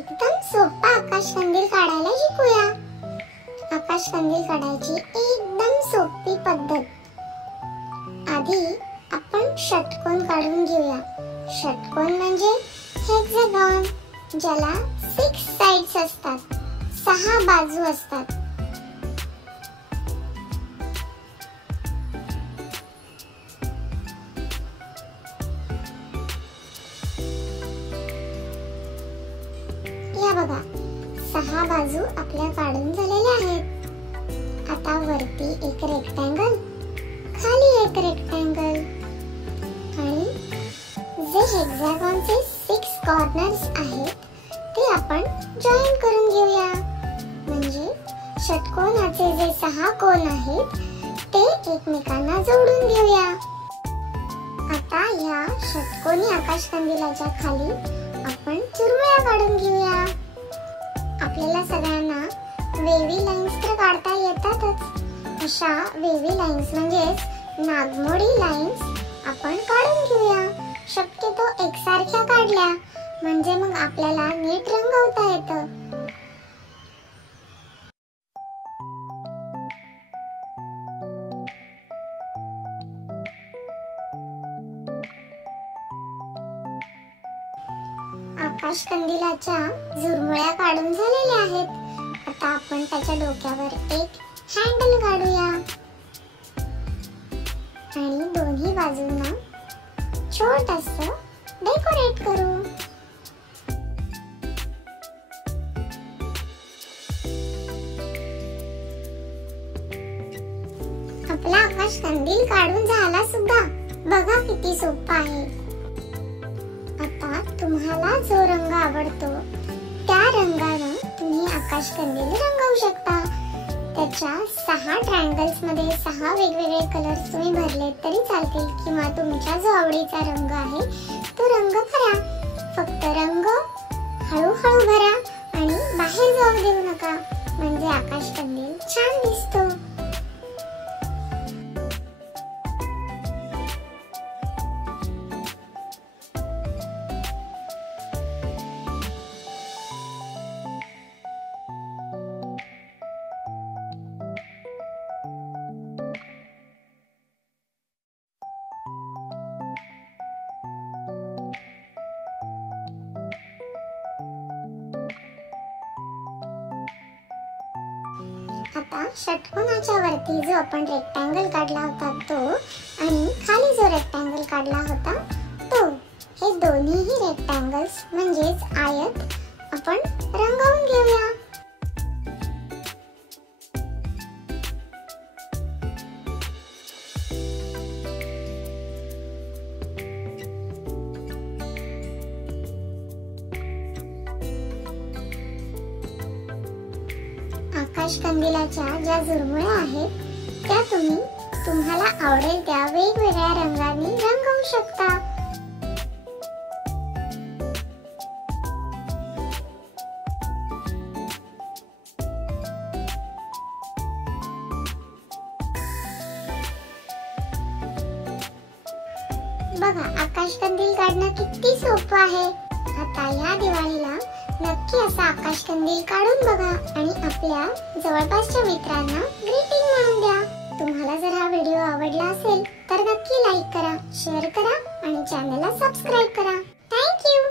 एकदम सोपा आकाश कंदील काढायला शिकूया। आकाश कंदील काढायची एकदम सोपी पद्धत। आधी आपण षटकोन काढून घेऊया। षटकोन म्हणजे हेक्सागॉन, ज्याला 6 साइड्स असतात, 6 बाजू असतात। या बघा, 6 बाजू आपल्या काढून झालेल्या आहेत। आता वरती एक रेक्टँगल, खाली एक रेक्टँगल आणि जे हेक्सागॉनचे 6 कॉर्नर्स आहेत ते आपण जॉईन करून घेऊया। म्हणजे षटकोनाचे जे 6 कोन आहेत ते एकमेकांना जोडून घेऊया। आता या षटकोनी आकाश कंदिलाच्या खाली आपण चुरमुळ्या काढून घेऊया। आपल्याला सगळ्यांना वेव्ही लाईन्स तर काढता येतातच। अशा वेव्ही लाईन्स म्हणजे नागमोडी लाईन्स आपण काढून घेऊया। शक्यतो एकसारख्या काढल्या म्हणजे मग आपल्याला नीट रंगवता येतं। आकाश कंदिलाच्या झुरमुळ्या काढून झालेल्या आहेत। आता आपण त्याच्या डोक्यावर एक हँडल काढूया आणि दोन्ही बाजूंना छोटंसं डेकोरेट करू। आपला आकाश कंदील काढून झाला सुद्धा। बघा किती सोपा आहे। आता तुम्हाला जो रंग आवडतो त्या रंगाने तुम्ही आकाश कंदील रंगवू शकता। त्याच्या 6 ट्रायंगल्स मध्ये 6 वेगवेगळे कलर्स तुम्ही भरले तरी चालतील, किंवा तुमचा जो आवडीचा रंग आहे तो रंग भरा। फक्त रंग हळूहळू भरा आणि बाहेर जाऊ देऊ नका, म्हणजे आकाश कंदील छान दिसतो। आता षटकोनाच्या वरती जो आपण रेक्टँगल काढला होता तो आणि खाली जो रेक्टँगल काढला होता तो, हे दोन्हीही रेक्टँगल्स म्हणजेच आयत आपण रंगवून घेऊया। आकाश कंदिलाच्या ज्या झुरमुळ्या आहेत त्या तुम्ही तुम्हाला आवडेल त्या वेगवेगळ्या रंगांनी रंगवू शकता। बघा, आकाश कंदील काढणं किती सोपं आहे। आता या दिवाळीला नक्की असा आकाश कंदील काढून बघा आणि आपल्या जवळपासच्या मित्रांना ग्रीटिंग म्हणून द्या। तुम्हाला जर हा व्हिडिओ आवडला असेल तर नक्की लाईक करा, शेअर करा आणि चॅनलला सबस्क्राइब करा। Thank you.